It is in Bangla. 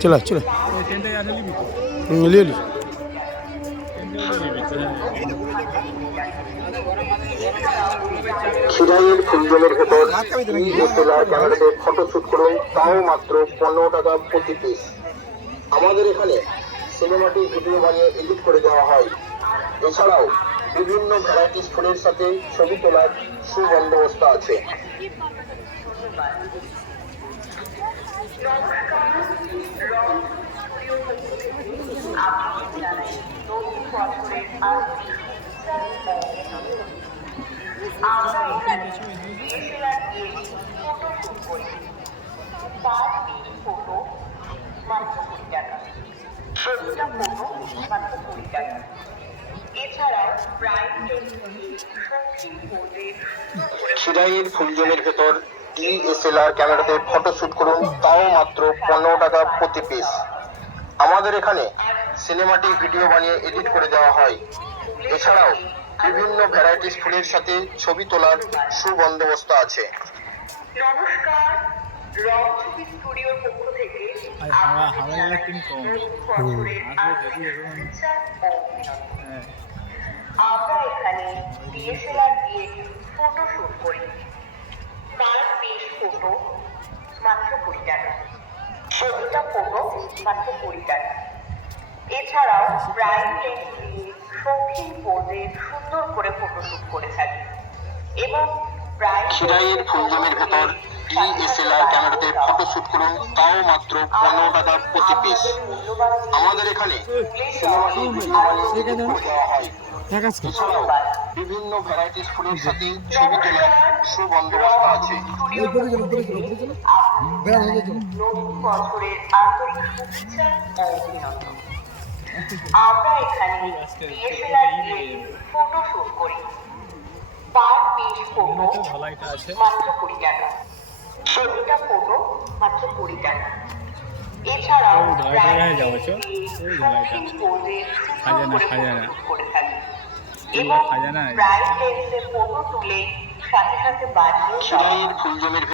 चला चला ले ली খিরাইয়ের ফুলজলের ভেতর ডিএসএলআর ক্যামেরাতে ফটোশুট করুন, তাও মাত্র 15 টাকা প্রতি পিস। আমাদের এখানে সিনেমাটিক ভিডিও বানিয়ে এডিট করে দেওয়া হয়। এছাড়াও বিভিন্ন ভ্যারাইটিস ফুলের সাথে ছবি তোলার সুবন্দোবস্ত আছে। আমরা এখানে ডিএসএলআর দিয়ে ফটোশুট করি। পার পিস ফটো মাত্র 20 টাকা, 70টা ফটো মাত্র 20 টাকা। এছাড়াও প্রাইম খিরাইয়ের ফুলজলের ভেতর ডিএসএলআর ক্যামেরাতে ফটোশুট করুন, তাও মাত্র 15 টাকা প্রতি পিস। আমাদের এখানে সিনেমাটিক ভিডিও বানিয়ে এডিট করে দেওয়া হয়। এছাড়াও বিভিন্ন ভ্যারাইটিস ফুলের সাথে ছবি তোলার সুবন্দোবস্ত আছে। নমস্কার, রং ছবি স্টুডিওর পক্ষ থেকে আমরা এখানে ডিএসএলআর দিয়ে ফটোশুট করি। পার পিস ফটো মাত্র 20 টাকা, 70টা ফটো মাত্র 20 টাকা। এছাড়াও প্রাইম লেন্স দিয়ে শৌখিন পোজে সুন্দর করে ফটোশুট করে থাকি এবং খিরাইয়ের ফুলজলের ভেতর ডিএসএলআর ক্যামেরাতে ফটোশুট করুন, তাও মাত্র 15 টাকা প্রতি পিস। আমাদের এখানে সিনেমাটিক ভিডিও বানিয়ে এডিট করে দেওয়া হয়। এছাড়াও বিভিন্ন ভ্যারাইটিস ফুলের সাথে ছবি তোলার সুবন্দোবস্ত আছে। নতুন বছরের আন্তরিক শুভেচ্ছা ও অভিনন্দন। আমরা এখানে ডিএসএলআর দিয়ে ফটোশুট করি। পার পিস ফটো মাত্র 20 টাকা, 70টা ফটো মাত্র 20 টাকা। এছাড়াও করে থাকি এবং প্রাইম লেন্সের ফটো তুলে সাথে সাথে বানিয়ে